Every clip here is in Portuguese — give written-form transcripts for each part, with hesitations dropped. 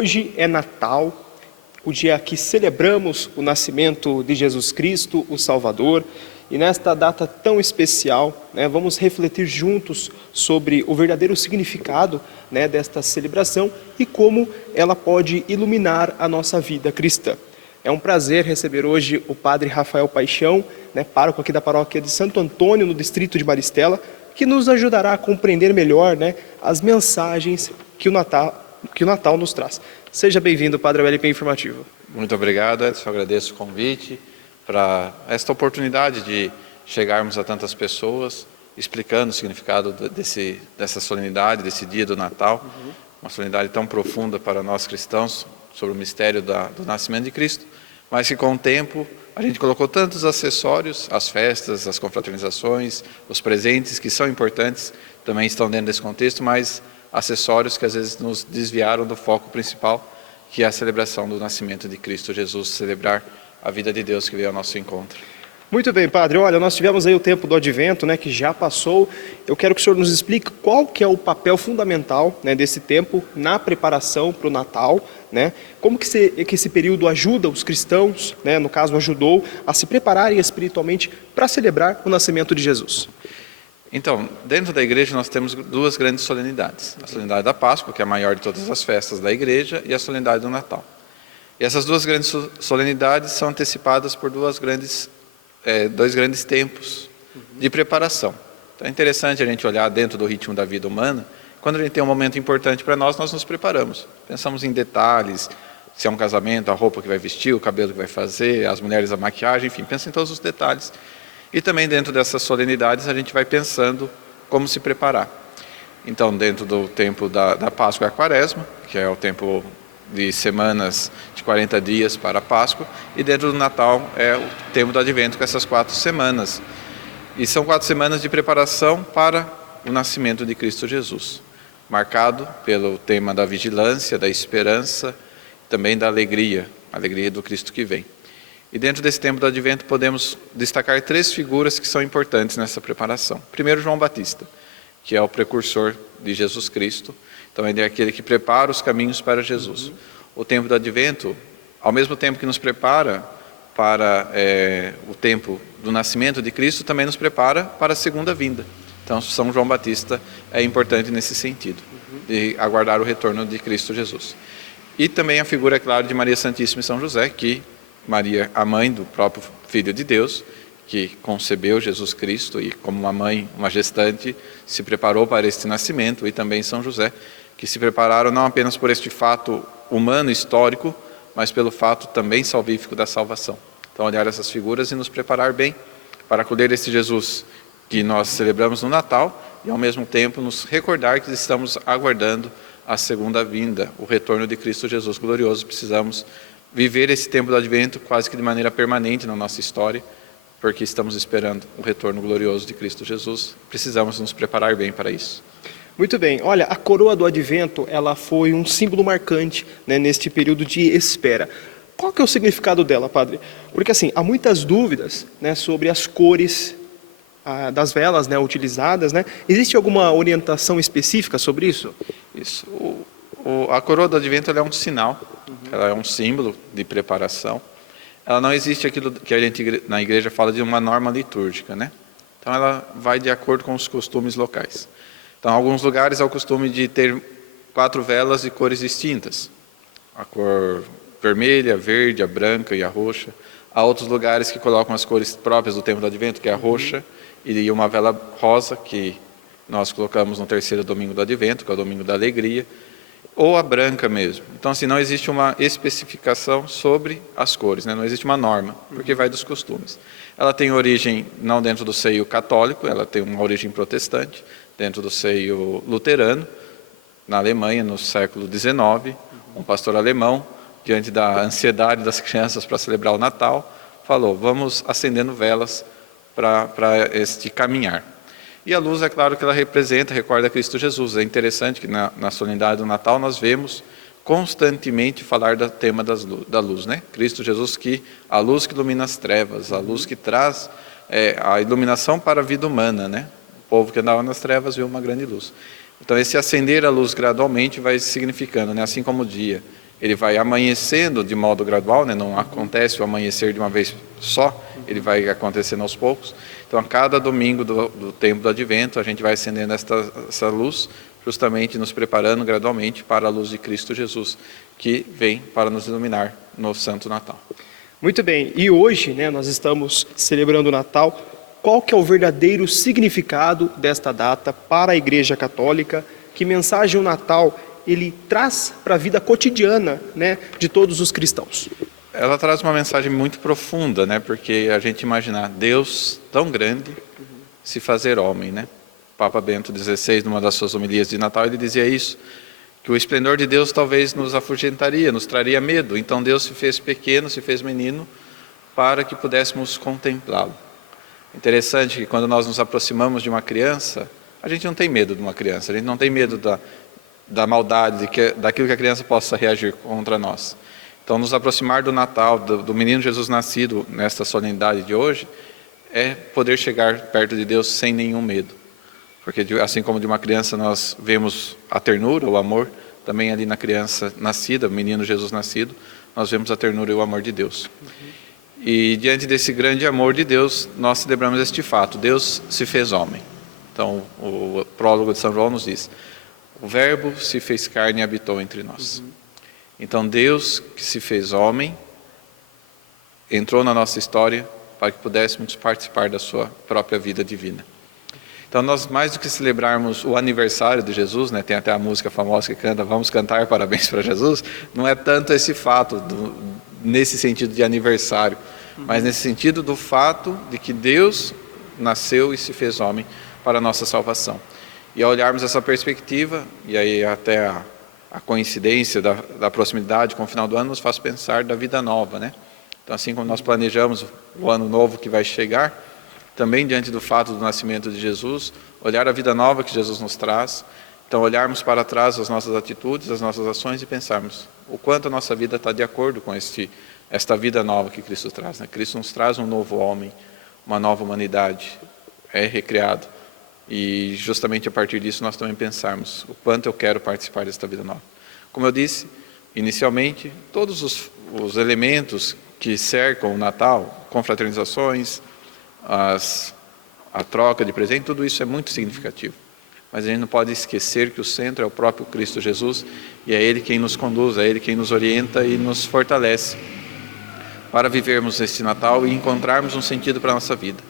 Hoje é Natal, o dia que celebramos o nascimento de Jesus Cristo, o Salvador, e nesta data tão especial, vamos refletir juntos sobre o verdadeiro significado, desta celebração e como ela pode iluminar a nossa vida cristã. É um prazer receber hoje o Padre Rafael Paixão, pároco aqui da paróquia de Santo Antônio, no distrito de Maristela, que nos ajudará a compreender melhor, as mensagens que o Natal nos traz. Seja bem-vindo, Padre WLP Informativo. Muito obrigado, Edson. Agradeço o convite para esta oportunidade de chegarmos a tantas pessoas, explicando o significado dessa solenidade, desse dia do Natal, uma solenidade tão profunda para nós cristãos, sobre o mistério do nascimento de Cristo, mas que com o tempo a gente colocou tantos acessórios, as festas, as confraternizações, os presentes que são importantes, também estão dentro desse contexto, mas acessórios que às vezes nos desviaram do foco principal, que é a celebração do nascimento de Cristo Jesus, celebrar a vida de Deus que veio ao nosso encontro. Muito bem, Padre. Olha, nós tivemos aí o tempo do Advento, que já passou. Eu quero que o senhor nos explique qual que é o papel fundamental, desse tempo na preparação para o Natal, Como que esse período ajuda os cristãos, no caso ajudou, a se prepararem espiritualmente para celebrar o nascimento de Jesus. Então, dentro da igreja nós temos duas grandes solenidades. A solenidade da Páscoa, que é a maior de todas as festas da igreja, e a solenidade do Natal. E essas duas grandes solenidades são antecipadas por dois grandes tempos de preparação. Então é interessante a gente olhar dentro do ritmo da vida humana. Quando a gente tem um momento importante para nós nos preparamos. Pensamos em detalhes, se é um casamento, a roupa que vai vestir, o cabelo que vai fazer, as mulheres a maquiagem, enfim, pensa em todos os detalhes. E também dentro dessas solenidades a gente vai pensando como se preparar. Então, dentro do tempo da Páscoa e a Quaresma, que é o tempo de semanas de 40 dias para a Páscoa, e dentro do Natal é o tempo do Advento, com essas 4 semanas. E são 4 semanas de preparação para o nascimento de Cristo Jesus, marcado pelo tema da vigilância, da esperança, também da alegria, a alegria do Cristo que vem. E dentro desse tempo do Advento podemos destacar 3 figuras que são importantes nessa preparação. Primeiro, João Batista, que é o precursor de Jesus Cristo. Então ele é aquele que prepara os caminhos para Jesus. O tempo do Advento, ao mesmo tempo que nos prepara para o tempo do nascimento de Cristo, também nos prepara para a segunda vinda. Então São João Batista é importante nesse sentido, de aguardar o retorno de Cristo Jesus. E também a figura, é claro, de Maria Santíssima e São José, que Maria, a mãe do próprio Filho de Deus, que concebeu Jesus Cristo e como uma mãe, uma gestante, se preparou para este nascimento, e também São José, que se prepararam não apenas por este fato humano, histórico, mas pelo fato também salvífico da salvação. Então olhar essas figuras e nos preparar bem para acolher este Jesus que nós celebramos no Natal e ao mesmo tempo nos recordar que estamos aguardando a segunda vinda, o retorno de Cristo Jesus glorioso. Precisamos viver esse tempo do Advento quase que de maneira permanente na nossa história, porque estamos esperando o retorno glorioso de Cristo Jesus. Precisamos nos preparar bem para isso. Muito bem. Olha, a coroa do Advento, ela foi um símbolo marcante, neste período de espera. Qual que é o significado dela, Padre? Porque assim, há muitas dúvidas, sobre as cores das velas, utilizadas, Existe alguma orientação específica sobre isso? Isso. A coroa do Advento ela é um sinal, ela é um símbolo de preparação. Ela não existe aquilo que a gente na igreja fala de uma norma litúrgica, Então ela vai de acordo com os costumes locais. Então, em alguns lugares há o costume de ter 4 velas de cores distintas. A cor vermelha, a verde, a branca e a roxa. Há outros lugares que colocam as cores próprias do tempo do Advento, que é a roxa, e uma vela rosa, que nós colocamos no 3º domingo do Advento, que é o domingo da alegria, ou a branca mesmo. Então, assim, não existe uma especificação sobre as cores, Não existe uma norma, porque vai dos costumes. Ela tem origem não dentro do seio católico, ela tem uma origem protestante, dentro do seio luterano, na Alemanha, no século XIX, um pastor alemão, diante da ansiedade das crianças para celebrar o Natal, falou, vamos acendendo velas para este caminhar. E a luz, é claro que ela recorda Cristo Jesus. É interessante que na solenidade do Natal nós vemos constantemente falar do tema da luz, Cristo Jesus, a luz que ilumina as trevas, a luz que traz a iluminação para a vida humana, O povo que andava nas trevas viu uma grande luz. Então esse acender a luz gradualmente vai significando, assim como o dia ele vai amanhecendo de modo gradual, né? Não acontece o amanhecer de uma vez só, ele vai acontecendo aos poucos. Então, a cada domingo do tempo do Advento, a gente vai acendendo essa luz, justamente nos preparando gradualmente para a luz de Cristo Jesus, que vem para nos iluminar no Santo Natal. Muito bem, e hoje, né, nós estamos celebrando o Natal. Qual que é o verdadeiro significado desta data para a Igreja Católica? Que mensagem o Natal ele traz para a vida cotidiana, né, de todos os cristãos? Ela traz uma mensagem muito profunda, né? Porque a gente imaginar Deus tão grande se fazer homem, né? Papa Bento XVI, numa das suas homilias de Natal, ele dizia isso, que o esplendor de Deus talvez nos afugentaria, nos traria medo. Então Deus se fez pequeno, se fez menino, para que pudéssemos contemplá-lo. Interessante que quando nós nos aproximamos de uma criança, a gente não tem medo de uma criança, a gente não tem medo da maldade, daquilo que a criança possa reagir contra nós. Então, nos aproximar do Natal, do menino Jesus nascido nesta solenidade de hoje, é poder chegar perto de Deus sem nenhum medo. Porque assim como de uma criança nós vemos a ternura, o amor, também ali na criança nascida, o menino Jesus nascido, nós vemos a ternura e o amor de Deus. E diante desse grande amor de Deus, nós celebramos este fato, Deus se fez homem. Então, o prólogo de São João nos diz, o Verbo se fez carne e habitou entre nós. Então Deus que se fez homem, entrou na nossa história para que pudéssemos participar da sua própria vida divina. Então nós, mais do que celebrarmos o aniversário de Jesus, né, tem até a música famosa que canta, vamos cantar parabéns para Jesus, não é tanto esse fato, nesse sentido de aniversário, mas nesse sentido do fato de que Deus nasceu e se fez homem para a nossa salvação. E ao olharmos essa perspectiva, e aí até a coincidência da proximidade com o final do ano nos faz pensar da vida nova, né? Então, assim como nós planejamos o ano novo que vai chegar, também diante do fato do nascimento de Jesus, olhar a vida nova que Jesus nos traz, então olharmos para trás as nossas atitudes, as nossas ações e pensarmos o quanto a nossa vida está de acordo com esta vida nova que Cristo traz, né? Cristo nos traz um novo homem, uma nova humanidade, é recriado. E justamente a partir disso nós também pensarmos o quanto eu quero participar desta vida nova. Como eu disse, inicialmente, todos os elementos que cercam o Natal, confraternizações, a troca de presente, tudo isso é muito significativo. Mas a gente não pode esquecer que o centro é o próprio Cristo Jesus, e é Ele quem nos conduz, é Ele quem nos orienta e nos fortalece para vivermos este Natal e encontrarmos um sentido para a nossa vida,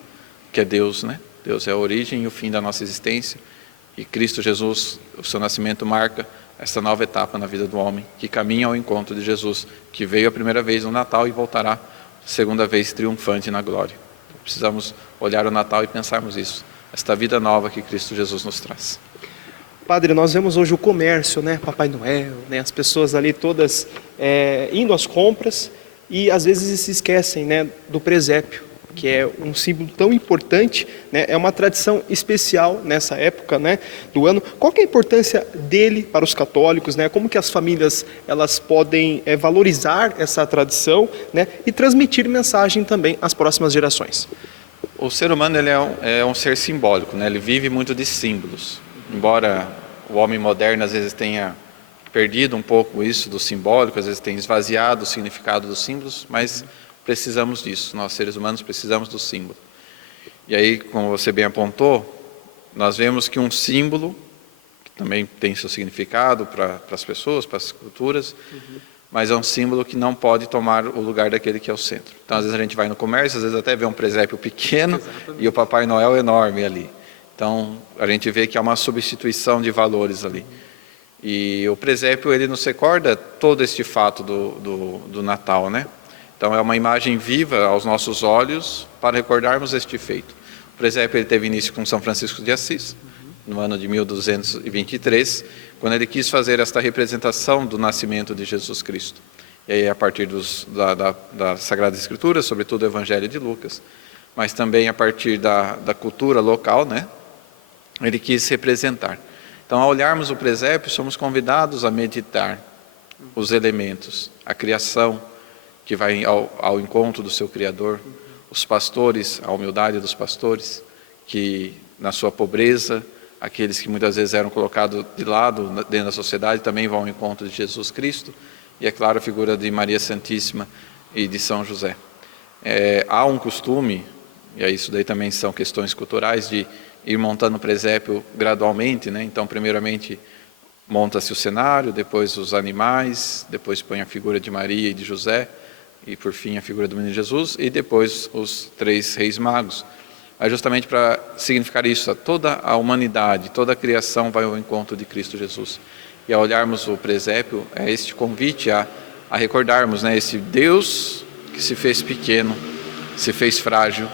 que é Deus, né? Deus é a origem e o fim da nossa existência, e Cristo Jesus, o seu nascimento marca esta nova etapa na vida do homem, que caminha ao encontro de Jesus, que veio a primeira vez no Natal e voltará a segunda vez triunfante na glória. Precisamos olhar o Natal e pensarmos isso, esta vida nova que Cristo Jesus nos traz. Padre, nós vemos hoje o comércio, né? Papai Noel, né? As pessoas ali todas indo às compras e às vezes se esquecem, né, do presépio, que é um símbolo tão importante, né? É uma tradição especial nessa época, né, do ano. Qual que é a importância dele para os católicos, né? Como que as famílias elas podem valorizar essa tradição, né, e transmitir mensagem também às próximas gerações? O ser humano ele é um ser simbólico, né? Ele vive muito de símbolos. Embora o homem moderno às vezes tenha perdido um pouco isso do simbólico, às vezes tenha esvaziado o significado dos símbolos, mas precisamos disso, nós seres humanos precisamos do símbolo. E aí, como você bem apontou, nós vemos que um símbolo, que também tem seu significado para as pessoas, para as culturas, mas é um símbolo que não pode tomar o lugar daquele que é o centro. Então, às vezes a gente vai no comércio, às vezes até vê um presépio pequeno e o Papai Noel enorme ali. Então, a gente vê que há uma substituição de valores ali. E o presépio, ele nos recorda todo este fato do Natal, né? Então é uma imagem viva aos nossos olhos para recordarmos este feito. O presépio ele teve início com São Francisco de Assis, no ano de 1223, quando ele quis fazer esta representação do nascimento de Jesus Cristo. E aí a partir da Sagrada Escritura, sobretudo o Evangelho de Lucas, mas também a partir da cultura local, né? Ele quis representar. Então ao olharmos o presépio, somos convidados a meditar os elementos, a criação, que vai ao encontro do seu Criador, os pastores, a humildade dos pastores, que na sua pobreza, aqueles que muitas vezes eram colocados de lado dentro da sociedade, também vão ao encontro de Jesus Cristo, e, é claro, a figura de Maria Santíssima e de São José. Há um costume, e aí isso daí também são questões culturais, de ir montando o presépio gradualmente, né? Então, primeiramente, monta-se o cenário, depois os animais, depois põe a figura de Maria e de José, e por fim a figura do menino Jesus, e depois os 3 reis magos. É justamente para significar isso, toda a humanidade, toda a criação vai ao encontro de Cristo Jesus. E ao olharmos o presépio, é este convite a recordarmos, né, esse Deus que se fez pequeno, se fez frágil,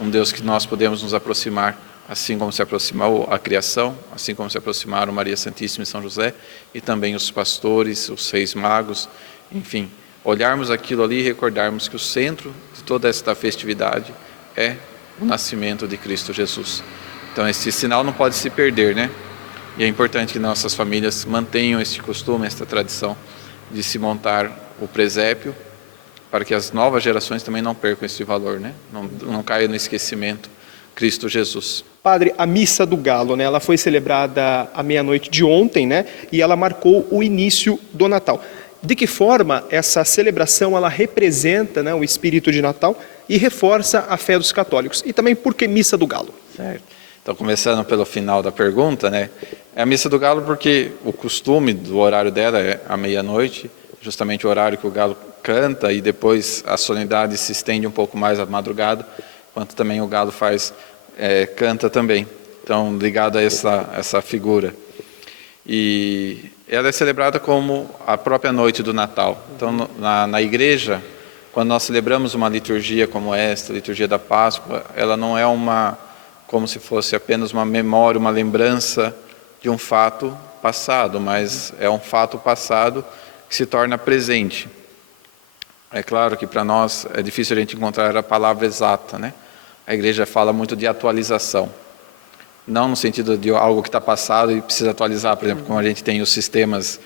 um Deus que nós podemos nos aproximar, assim como se aproximou a criação, assim como se aproximaram Maria Santíssima e São José, e também os pastores, os 6 magos, enfim, olharmos aquilo ali e recordarmos que o centro de toda esta festividade é o nascimento de Cristo Jesus. Então esse sinal não pode se perder, né? E é importante que nossas famílias mantenham este costume, esta tradição de se montar o presépio, para que as novas gerações também não percam esse valor, né? Não caia no esquecimento Cristo Jesus. Padre, a Missa do Galo, né? Ela foi celebrada à meia-noite de ontem, né? E ela marcou o início do Natal. De que forma essa celebração ela representa, né, o espírito de Natal e reforça a fé dos católicos? E também por que Missa do Galo? Certo. Então, começando pelo final da pergunta, né? É a Missa do Galo porque o costume do horário dela é à meia-noite, justamente o horário que o galo canta, e depois a solenidade se estende um pouco mais à madrugada, enquanto também o galo canta também. Então, ligado a essa figura. E ela é celebrada como a própria noite do Natal. Então, na igreja, quando nós celebramos uma liturgia como esta, a liturgia da Páscoa, ela não é como se fosse apenas uma memória, uma lembrança de um fato passado, mas é um fato passado que se torna presente. É claro que para nós é difícil a gente encontrar a palavra exata, né? A igreja fala muito de atualização. Não no sentido de algo que está passado e precisa atualizar, por exemplo, como a gente tem os sistemas,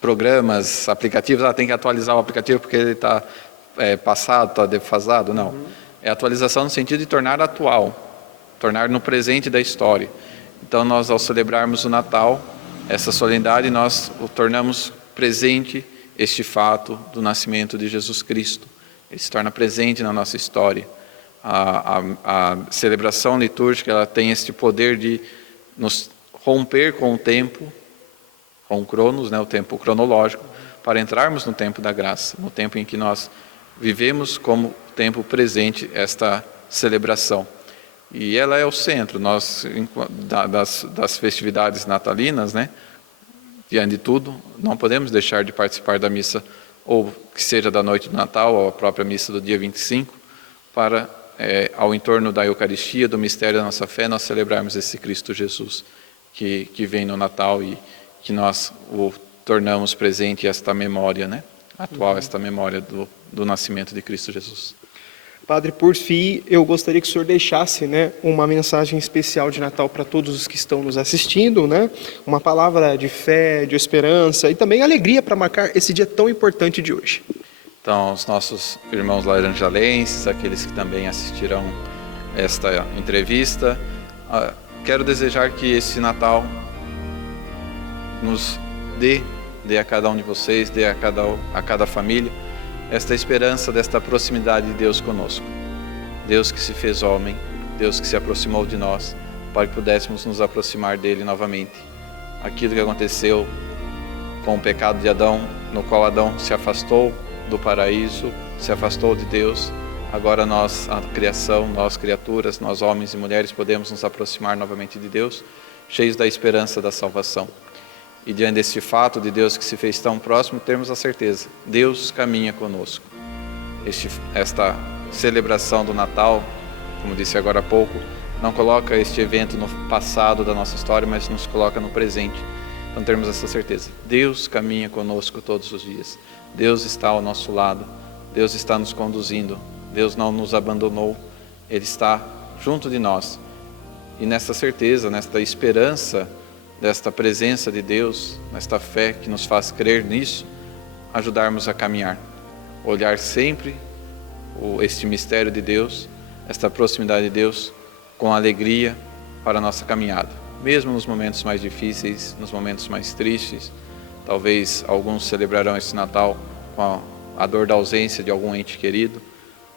programas, aplicativos, tem que atualizar o aplicativo porque ele está passado, está defasado, não. É atualização no sentido de tornar atual, tornar no presente da história. Então nós, ao celebrarmos o Natal, essa solenidade, nós o tornamos presente, este fato do nascimento de Jesus Cristo. Ele se torna presente na nossa história. A celebração litúrgica, ela tem este poder de nos romper com o tempo, com o cronos, né, o tempo cronológico, para entrarmos no tempo da graça, no tempo em que nós vivemos como tempo presente esta celebração. E ela é o centro das festividades natalinas, né? Diante de tudo, não podemos deixar de participar da missa, ou que seja da noite do Natal, ou a própria missa do dia 25, para ao entorno da Eucaristia, do mistério da nossa fé, nós celebrarmos esse Cristo Jesus que vem no Natal e que nós o tornamos presente, esta memória, né? Atual, esta memória do nascimento de Cristo Jesus. Padre, por fim, eu gostaria que o senhor deixasse, né, uma mensagem especial de Natal para todos os que estão nos assistindo, né? Uma palavra de fé, de esperança e também alegria para marcar esse dia tão importante de hoje. Então, os nossos irmãos laranjalenses, aqueles que também assistirão esta entrevista, quero desejar que esse Natal nos dê a cada um de vocês, dê a cada família, esta esperança desta proximidade de Deus conosco. Deus que se fez homem, Deus que se aproximou de nós, para que pudéssemos nos aproximar dele novamente. Aquilo que aconteceu com o pecado de Adão, no qual Adão se afastou do paraíso, se afastou de Deus, agora nós, a criação, nós criaturas, nós homens e mulheres, podemos nos aproximar novamente de Deus, cheios da esperança da salvação. E diante deste fato de Deus que se fez tão próximo, termos a certeza, Deus caminha conosco. Esta celebração do Natal, como disse agora há pouco, não coloca este evento no passado da nossa história, mas nos coloca no presente. Então termos essa certeza, Deus caminha conosco todos os dias. Deus está ao nosso lado, Deus está nos conduzindo, Deus não nos abandonou, Ele está junto de nós. E nessa certeza, nesta esperança, desta presença de Deus, nesta fé que nos faz crer nisso, ajudarmos a caminhar, olhar sempre este mistério de Deus, esta proximidade de Deus, com alegria para a nossa caminhada, mesmo nos momentos mais difíceis, nos momentos mais tristes, Talvez alguns celebrarão esse Natal com a dor da ausência de algum ente querido,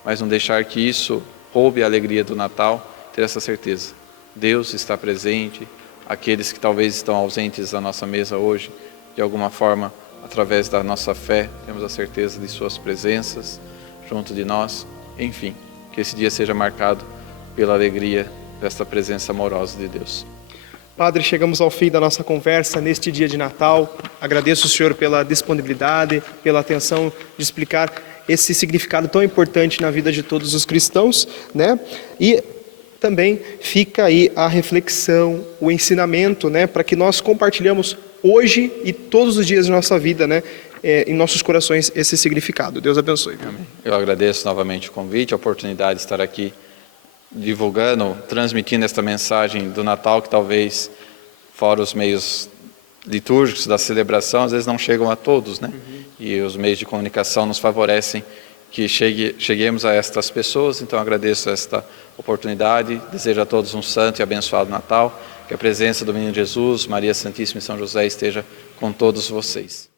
mas não deixar que isso roube a alegria do Natal, ter essa certeza. Deus está presente, aqueles que talvez estão ausentes da nossa mesa hoje, de alguma forma, através da nossa fé, temos a certeza de suas presenças junto de nós. Enfim, que esse dia seja marcado pela alegria desta presença amorosa de Deus. Padre, chegamos ao fim da nossa conversa neste dia de Natal. Agradeço o senhor pela disponibilidade, pela atenção de explicar esse significado tão importante na vida de todos os cristãos, né? E também fica aí a reflexão, o ensinamento, né? Para que nós compartilhamos hoje e todos os dias de nossa vida, né? Em nossos corações esse significado. Deus abençoe. Amém. Eu agradeço novamente o convite, a oportunidade de estar aqui divulgando, transmitindo esta mensagem do Natal, que talvez, fora os meios litúrgicos da celebração, às vezes não chegam a todos, né? E os meios de comunicação nos favorecem que cheguemos a estas pessoas. Então agradeço esta oportunidade, desejo a todos um santo e abençoado Natal, que a presença do Menino Jesus, Maria Santíssima e São José esteja com todos vocês.